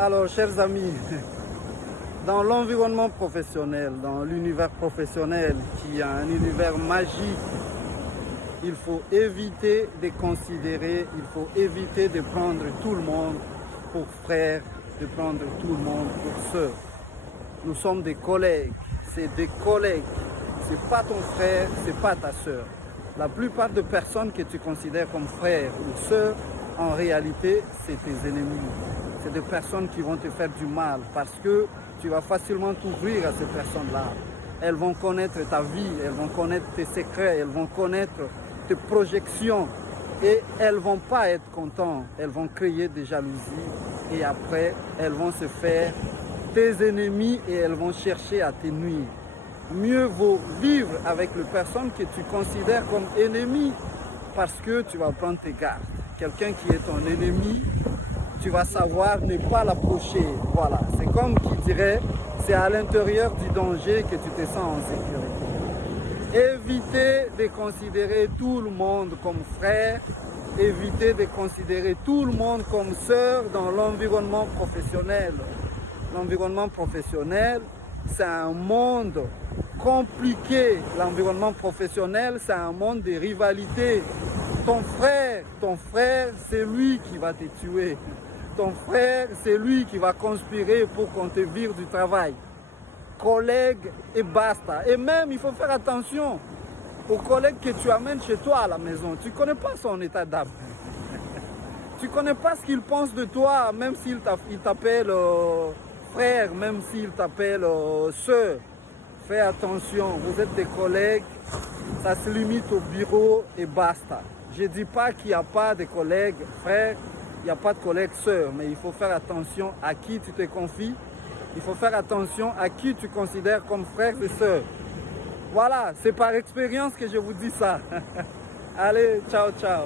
Alors, chers amis, dans l'environnement professionnel, dans l'univers professionnel, qui est un univers magique, il faut éviter de considérer, il faut éviter de prendre tout le monde pour frère, de prendre tout le monde pour sœur. Nous sommes des collègues, c'est des collègues. C'est pas ton frère, c'est pas ta sœur. La plupart des personnes que tu considères comme frère ou sœur, en réalité, c'est tes ennemis. C'est des personnes qui vont te faire du mal parce que tu vas facilement t'ouvrir à ces personnes-là. Elles vont connaître ta vie, elles vont connaître tes secrets, elles vont connaître tes projections et elles ne vont pas être contentes. Elles vont créer des jalousies et après, elles vont se faire tes ennemis et elles vont chercher à te nuire. Mieux vaut vivre avec les personnes que tu considères comme ennemies parce que tu vas prendre tes gardes. Quelqu'un qui est ton ennemi, tu vas savoir ne pas l'approcher. Voilà, c'est comme qui dirait, c'est à l'intérieur du danger que tu te sens en sécurité. Évitez de considérer tout le monde comme frère, évitez de considérer tout le monde comme sœur dans l'environnement professionnel. L'environnement professionnel, c'est un monde compliqué. L'environnement professionnel, c'est un monde de rivalité. Ton frère, c'est lui qui va te tuer. Ton frère, c'est lui qui va conspirer pour qu'on te vire du travail. Collègue et basta. Et même, il faut faire attention aux collègues que tu amènes chez toi à la maison. Tu ne connais pas son état d'âme. Tu ne connais pas ce qu'il pense de toi, même s'il t'appelle frère, même s'il t'appelle sœur. Fais attention, vous êtes des collègues, ça se limite au bureau et basta. Je ne dis pas qu'il n'y a pas de collègues frères, il n'y a pas de collègues sœurs, mais il faut faire attention à qui tu te confies, il faut faire attention à qui tu considères comme frères et sœurs. Voilà, c'est par expérience que je vous dis ça. Allez, ciao, ciao.